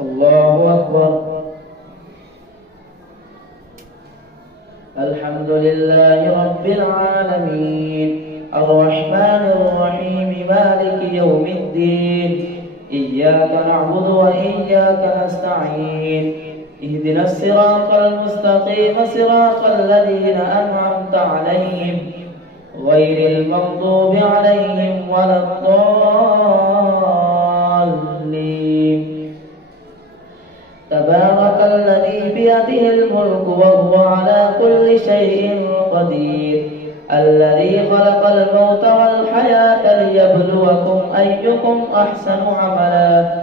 الله أكبر. الحمد لله رب العالمين الرحمن الرحيم مالك يوم الدين إياك نعبد وإياك نستعين اهدنا الصراط المستقيم صراط الذين أنعمت عليهم غير المغضوب عليهم ولا الضالين. تبارك الذي بيده الملك وهو على كل شيء قدير الذي خلق الموت والحياة ليبلوكم أيكم أحسن عملا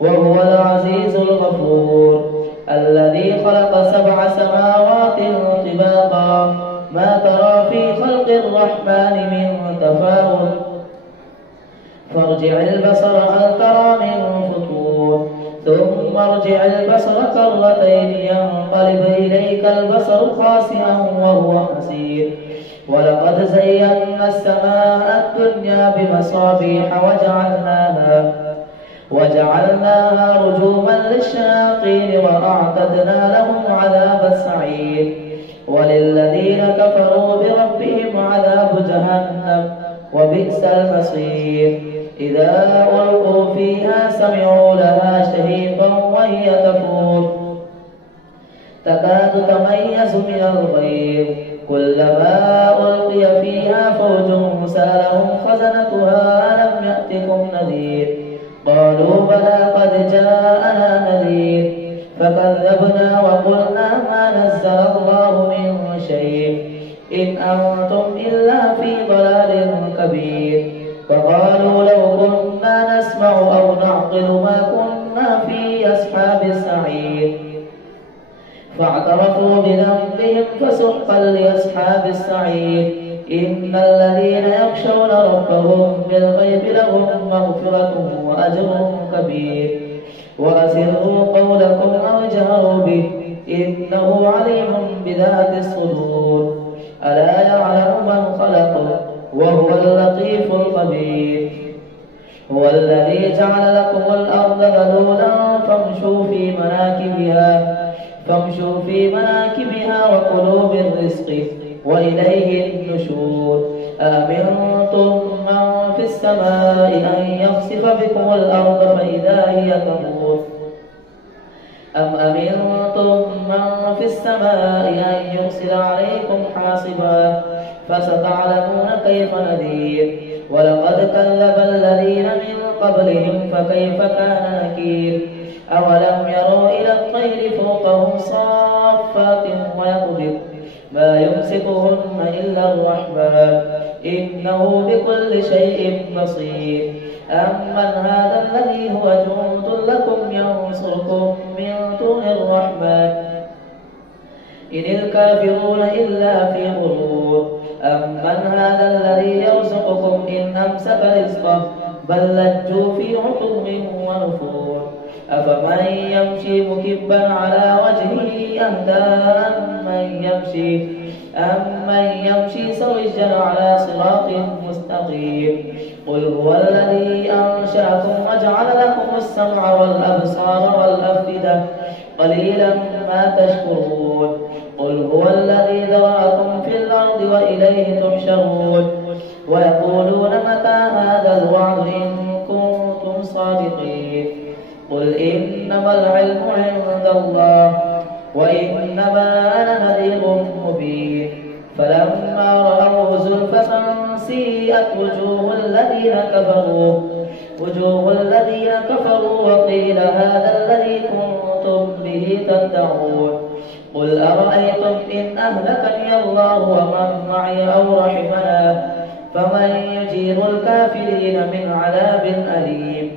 وهو العزيز الغفور الذي خلق 7 سماوات طباقا ما ترى في خلق الرحمن من تفاوت فارجع البصر هل ترى من فطور ثم ارجع البصر كرتين ينقلب إليك البصر خاسئا وهو حسير ولقد زينا السماء الدنيا بمصابيح وجعلناها رجوما للشياطين وأعتدنا لهم عذاب السعير وللذين كفروا بربهم عذاب جهنم وبئس المصير إذا ألقوا فيها سمعوا لها شهيقا وهي تفور تكاد تميز من الغيظ كلما ألقي فيها فوج سألهم خزنتها ألم يأتكم نذير قالوا بلى قد جاءنا نذير فكذبنا وقلنا ما نزل الله من شيء إن أنتم إلا في ضلال كبير فقالوا لو كنا نسمع أو نعقل ما كنا في أصحاب السعير فاعترفوا بذنبهم فسحقا لأصحاب السعير إن الذين يخشون ربهم بالغيب لهم مغفرة وأجر كبير وأسروا قولكم أو اجهروا به إنه عليم بذات الصدور ألا يعلم من خلق وهو اللطيف الخبير هو الذي جعل لكم الأرض ذلولا فامشوا في مناكبها وكلوا من رزقه وإليه النشور أأمنتم من في السماء أن يخسف بكم الأرض فإذا هي تمور أم أمنتم من في السماء أن يرسل عليكم حاصبا فستعلمون كيف نذير ولقد كذب الذين من قبلهم فكيف كان نكير أولم يروا إلى الطير فوقهم صافات ويقبض ما يمسكهن إلا الرحمن إنه بكل شيء بصير أمن هذا الذي هو جند لكم ينصركم من دون الرحمن إن الكافرون إلا في غرور أمن هذا الذي يرزقكم إن أمسك رزقه بل لجوا في عتو ونفور أفمن يمشي مكبا على وجهه أهدى أمن يمشي سويا على صراط مستقيم قل هو الذي أنشأكم وجعل لكم السمع والأبصار والأفئدة قليلا ما تشكرون قل هو الذي ذرأكم في الأرض وإليه تحشرون ويقولون متى هذا الوعد إن كنتم صادقين قل إنما العلم عند الله وإنما أنا نذير مبين فلما رأوه زلفة سيئت وجوه الذين كفروا وقيل هذا الذي كنتم به تدعون قل أرأيتم إن أهلكني الله ومن معي أو رحمنا فمن يجير الكافرين من عذاب أليم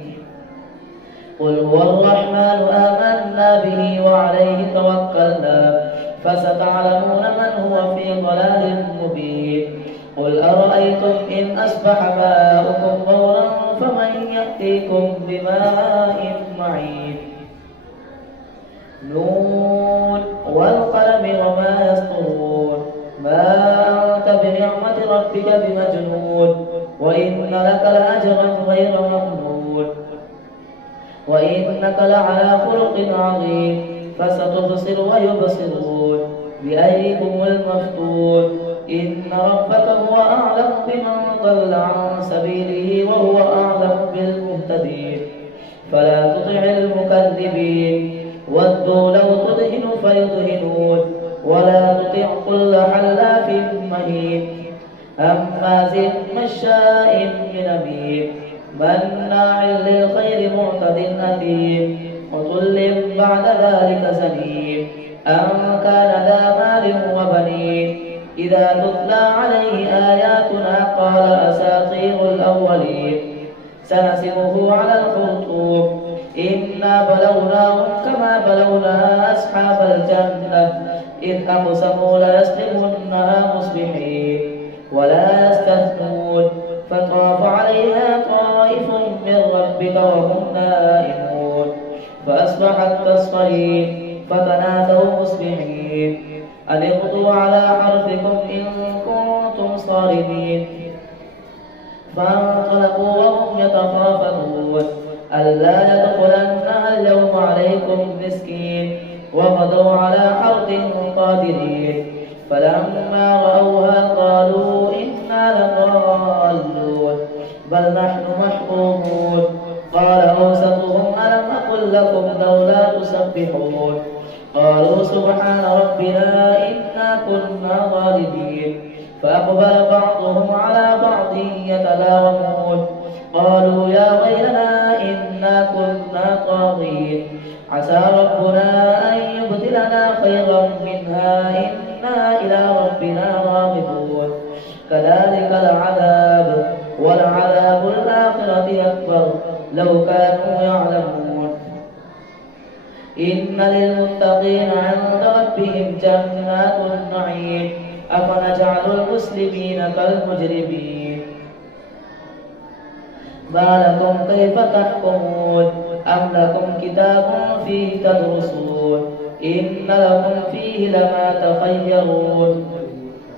قل هو الرحمن آمنا به وعليه توكلنا فستعلمون من هو في ضلال مبين قل أرأيتم إن أصبح ماؤكم غورا فمن يأتيكم بماء معين نون والقلم وما يسطرون ما أنت بنعمة ربك بمجنون وإن لك لأجرا غير ممنون وإنك لعلى خلق عظيم فستبصر ويبصرون بأيكم المفتون إن ربك هو أعلم بمن ضل عن سبيله وهو أعلم بالمهتدين فلا تطع المكذبين ودوا لو تدهن فيدهنون ولا تطع كل حلاف مهين هماز مشاء بنميم مناع للخير معتد أثيم عتل بعد ذلك زنيم أن كان ذا مال وبنين إذا تتلى عليه آياتنا قال أساطير الأولين سنسمه على الخرطوم إنا بلوناهم كما بلونا أصحاب الجنة إذ أقسموا ليصرمنها مصبحين ولا يستثنون فطاف عليها طائف من ربك وهم نائمون فأصبحت كالصريم فتنادوا مصبحين أن اغدوا على حرثكم إن كنتم صارمين فانطلقوا وهم يتخافتون ألا يدخلنها اليوم عليكم مسكين وغدوا على حرد قادرين فلما رأوها قالوا إنا لضالون بل نحن محرومون قال أوسطهم ألم أقل لكم لولا تسبحون قالوا سبحان ربنا إنا كنا ظالمين فأقبل بعضهم على بعض يتلاومون قالوا يا ويلنا إنا كنا طاغين عسى ربنا أن يبدلنا خيرا منها إنا إلى ربنا راغبون كذلك العذاب ولعذاب الآخرة أكبر لو كانوا يعلمون إن للمتقين عند ربهم جنات النعيم أفنجعل المسلمين كالمجرمين ما لكم كيف تحكمون أم لكم كتاب فيه تدرسون إن لكم فيه لما تخيرون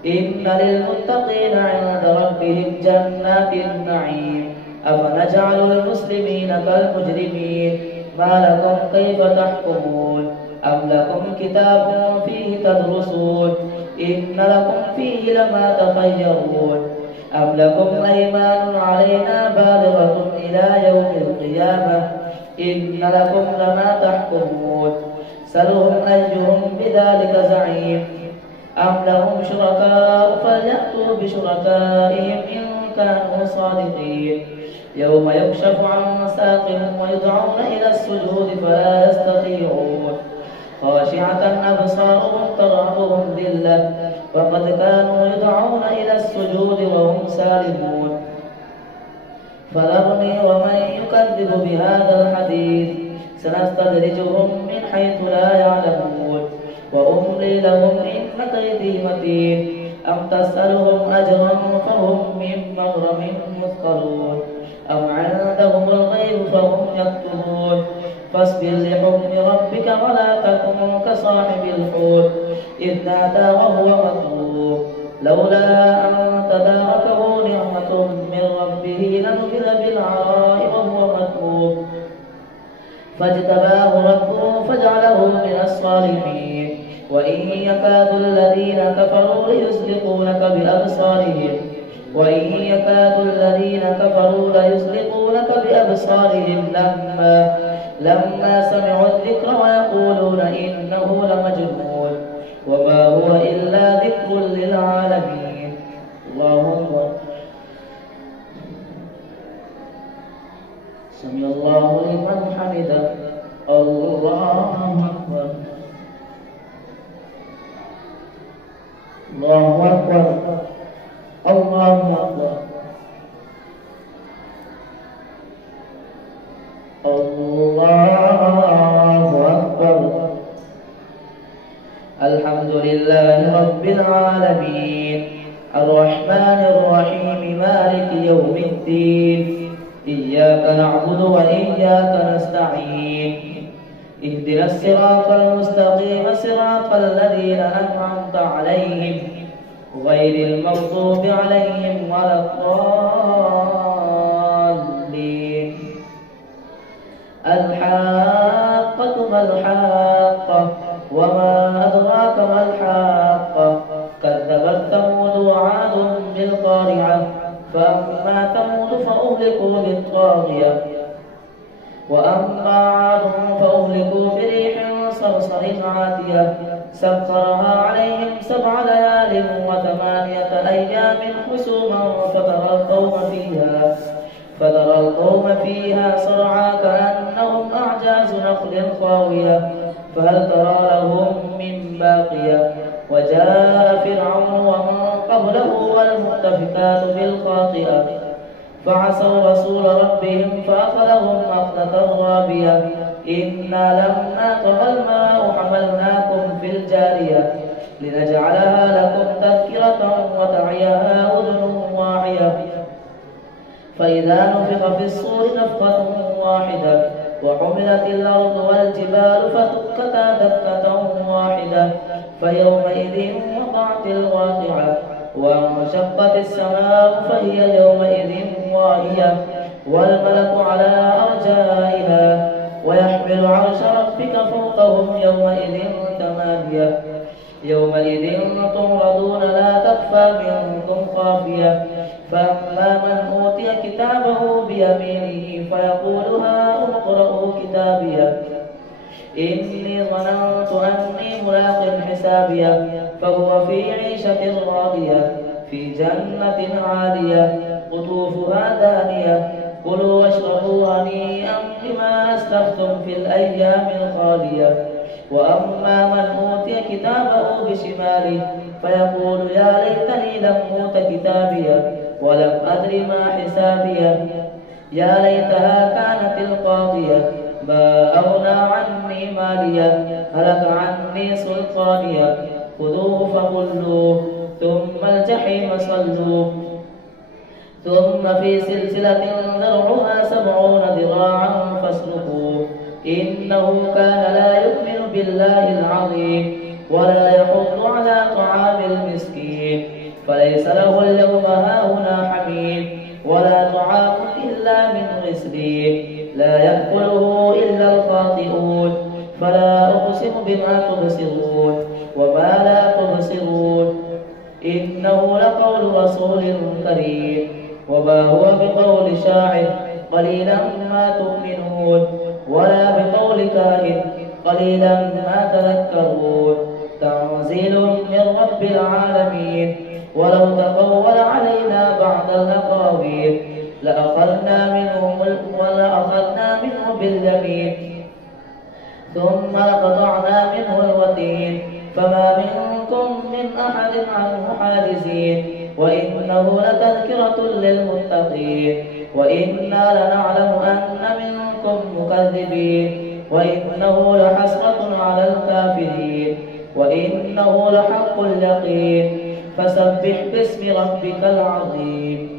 إن للمتقين عند ربهم جنات النعيم أفنجعل المسلمين كالمجرمين ما لكم كيف تحكمون أم لكم كتاب فيه تدرسون إن لكم فيه لما تخيرون أم لكم أيمان علينا بالغة إلى يوم القيامة إن لكم لما تحكمون سلهم أيهم بذلك زعيم أم لهم شركاء فليأتوا بشركائهم إن كانوا صادقين يوم يكشف عن ساق ويدعون إلى السجود فلا يستطيعون خاشعة أبصارهم ترهقهم ذلة وقد كانوا يدعون إلى السجود وهم سالمون فذرني ومن يكذب بهذا الحديث سنستدرجهم من حيث لا يعلمون وأملي لهم إن كيدي متين أم تسألهم أجرا فهم من مغرم مثقلون أم عندهم الغيب فهم يكتبون فاصبر لحكم ربك ولا تكن كصاحب الحوت إذ نادى وهو مكذوب لولا أن تداركه نعمة من ربه لنبذ بالعراء وهو مكذوب فاجتباه ربه فجعله من الصالحين وإن يكاد الذين كفروا ليزلقونك بأبصارهم لما سمعوا الذكر ويقولون إنه لمجنون وما هو إلا ذكر للعالمين. الله أكبر. سمع الله لمن حمده. الله أكبر. الله أكبر. الله أكبر. الله أكبر. الحمد لله رب العالمين الرحمن الرحيم مالك يوم الدين إياك نعبد وإياك نستعين اهدنا الصراط المستقيم صراط الذين أنعمت عليهم غير المغضوب عليهم ولا الضالين الحاقة ما الحاقة وما أدراك ما الحاقة كذبت ثمود وعاد بالقارعة فأما ثمود فأهلكوا بالطاغية وأما عاد فأهلكوا بريح صرصر عاتية سخرها عليهم 7 ليال و8 أيام حسوما فترى القوم فيها صرعى كأنهم أعجاز نخل خاوية فهل ترى لهم من باقية وجاء فرعون ومن قبله والمؤتفكات بالخاطئة فعصوا رسول ربهم فأخذهم أخذة رابية إنا لما طغى الماء حملناكم في الجارية لنجعلها لكم تذكرة وتعيها أذن واعية فإذا نفخ في الصور نفخة واحدة وحملت الأرض والجبال فدكتا دكة واحدة فيومئذ وقعت الواقعة وانشقت السماء فهي يومئذ واهية والملك على أرجائها ويحمل عرش ربك فوقهم يومئذ 8 يومئذ تعرضون لا تخفى منكم خافية فأما من أوتي كتابه بيمينه فيقول هاؤم اقرءوا كتابيه إني ظننت أني ملاق حسابيه فهو في عيشة راضية في جنة عالية قطوفها دانية كلوا واشربوا هنيئا بما أسلفتم في الأيام الخالية وأما من أوتي كتابه بشماله فيقول يا ليتني لم أوت كتابيه ولم أدر ما حسابيه يا ليتها كانت القاضية ما أغنى عني ماليه هلك عني سلطانيه خذوه فغلوه ثم الجحيم صلوه ثم في سلسلة ذرعها 70 ذراعا فاسلكوه إنه كان لا يؤمن بالله العظيم ولا يحض على طعام المسكين فليس له اليوم هاهنا حميم ولا طعام إلا من غسلين لا يأكله إلا الخاطئون فلا أقسم بما تبصرون وما لا تبصرون إنه لقول رسول كريم وما هو بقول شاعر قليلا ما تؤمنون ولا بقول كاهن قليلا ما تذكرون تنزيل من رب العالمين ولو تقول علينا بعض الأقاويل لأخذنا منه باليمين ثم لقطعنا منه الوتين فما منكم من أحد عنه حاجزين وإنه لتذكرة للمتقين وإنا لنعلم أن منكم مكذبين وإنه لحسرة على الكافرين وإنه لحق اليقين فسبح باسم ربك العظيم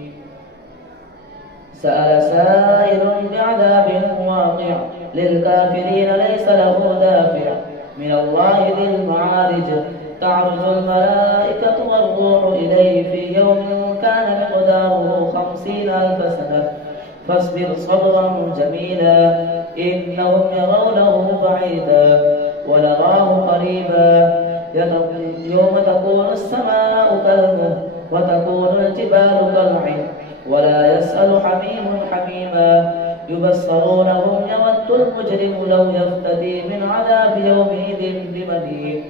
سأل سائل بعذاب واقع للكافرين ليس له دافع من الله ذي المعارج تعرج الملائكة والروح إليه في يوم كان مقداره 50,000 سنة فاصبر صبرا جميلا إنهم يرونه بعيدا ونراه قريبا يوم تكون السماء كالمهل وتكون الجبال كالعهن ولا يسأل حميم حميما يبصرونهم يود المجرم لو يفتدي من عذاب يومئذ بمنيه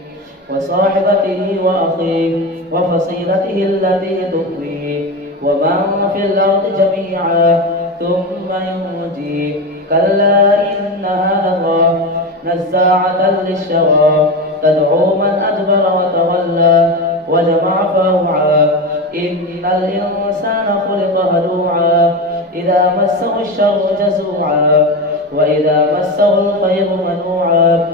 وصاحبته وأخيه وفصيلته التي تؤويه ومن في الأرض جميعا ثم ينجيه كلا إنها لظى نزاعة للشوى تدعو من أدبر وتولى وجمع فأوعى إن الإنسان خلق هلوعا إذا مسه الشر جزوعا وإذا مسه الخير منوعا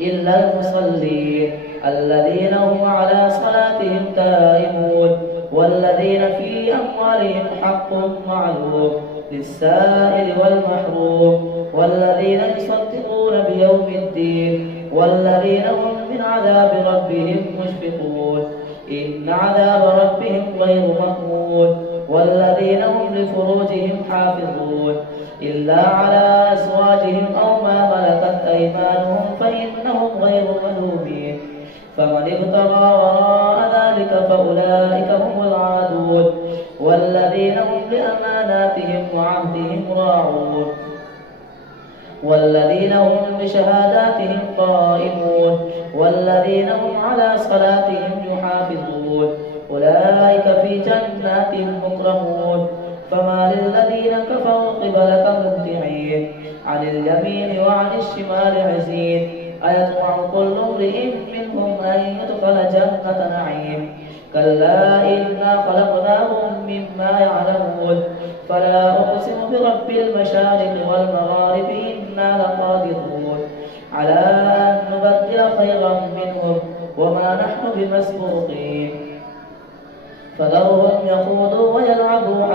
إلا المصلين الذين هم على صلاتهم دائمون والذين في أموالهم حق معلوم للسائل والمحروم والذين يصدقون بيوم الدين والذين هم من عذاب ربهم مشفقون إن عذاب ربهم غير مأمون والذين هم لفروجهم حافظون إلا على أزواجهم أو ما ملكت أيمانهم فإنهم غير ملومين فمن ابتغى وراء ذلك فأولئك هم العادون والذين هم لأماناتهم وعهدهم راعون والذين هم بشهاداتهم قائمون والذين هم على صلاتهم يحافظون أولئك في جنات مكرمون فما للذين كفروا قبلك مهطعين عن اليمين وعن الشمال عزين أيطمع كل امرئ منهم أن يدخل جنة نعيم كلا إنا خلقناهم مما يعلمون فلا أقسم برب المشارق والمغارب إنا لقادرون على أن نبدل خيرا منهم وما نحن بمسبوقين فذرهم يخوضوا ويلعبوا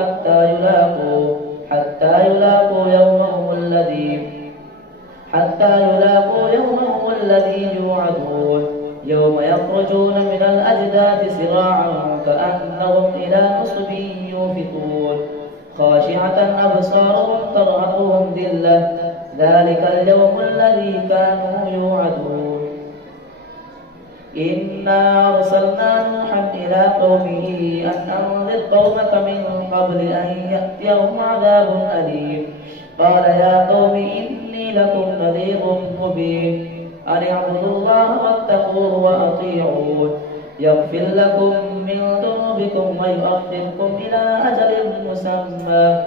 حتى يلاقوا يومهم الذي يوعدون يوم يخرجون من الأجداث سراعا كأنهم إلى نصب يوفقون خاشعة أبصارهم ترهقهم ذلة ذلك اليوم الذي كانوا يوعدون إنا أرسلنا نوحا إلى قومه أن أنذر قومك من قبل أن يأتيهم عذاب أليم قال يا قوم إني لكم نذير مبين أن اعبدوا الله واتقوه وأطيعون يغفر لكم من ذنوبكم ويؤخركم إلى أجل مسمى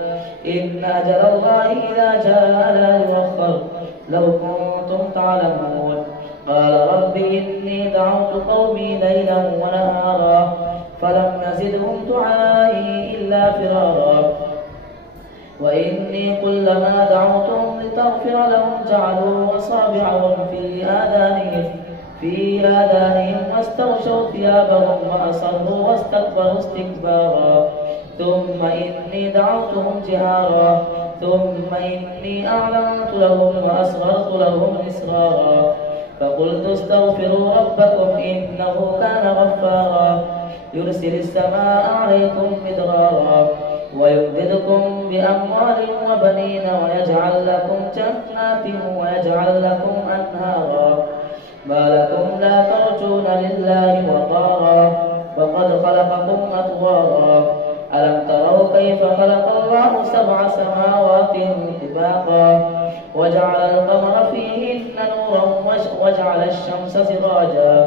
إن أجل الله إذا جاء لا يؤخر لو كنتم تعلمون قال رب إني دعوت قومي ليلا ونهارا فلم يزدهم دعائي إلا فرارا وإني كلما دعوتهم لتغفر لهم جعلوا أصابعهم في آذانهم واستغشوا ثيابهم وأصروا واستكبروا استكبارا ثم إني دعوتهم جهارا ثم إني أعلنت لهم وأسررت لهم إسرارا فقلت استغفروا ربكم إنه كان غفارا يرسل السماء عليكم مدرارا ويمددكم بأموال وبنين ويجعل لكم جنات ويجعل لكم أنهارا ما لكم لا ترجون لله وقارا وقد خلقكم أطوارا ألم تروا كيف خلق الله 7 سماوات طباقا وجعل القمر فيهن نورا وجعل الشمس سراجا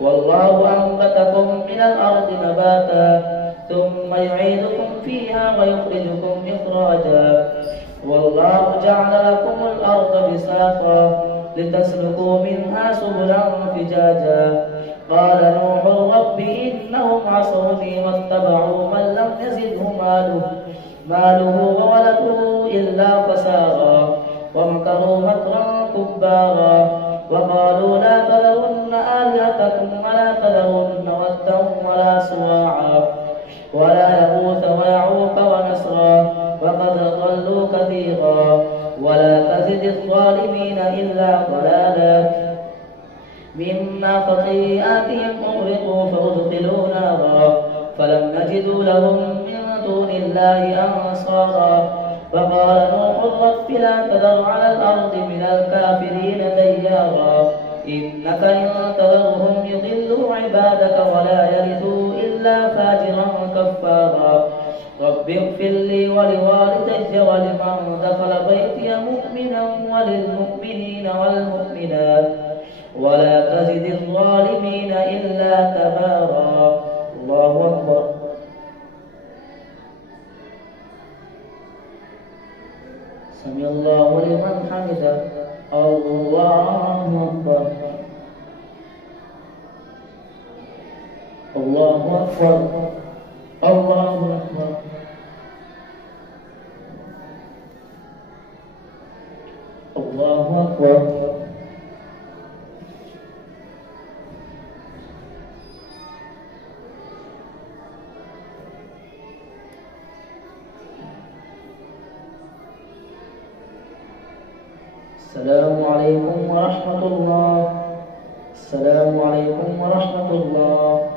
والله أنبتكم من الأرض نباتا ثم يعيدكم فيها ويخرجكم إخراجا والله جعل لكم الأرض بساطا لتسلكوا منها سبلا فجاجا قال نوح رب إنهم عصوني واتبعوا من لم يزده ماله وولده إلا خسارا ومكروا مكرا كبارا وقالوا لا تذرن آلهتكم ولا تذرن ودا ولا سواعا ولا يغوث ويعوق ونسرا وقد ضلوا كثيرا ولا تزد الظالمين إلا ضلالا مما خطيئاتهم أغرقوا فأدخلوا نارا فلم نجدوا لهم من دون الله أنصارا فقال نوح رب لا تذر على الأرض من الكافرين ديارا إنك إن تذرهم يضلوا عبادك ولا يلدوا إلا فاجرا كفارا رب اغفر لي ولوالدي ولمن دخل بيتي مؤمنا وللمؤمنين والمؤمنات ولا تزد الظالمين إلا تبارا الله أكبر سمع الله لمن حمده الله أكبر الله أكبر الله أكبر الله أكبر السلام عليكم ورحمة الله. السلام عليكم ورحمة الله.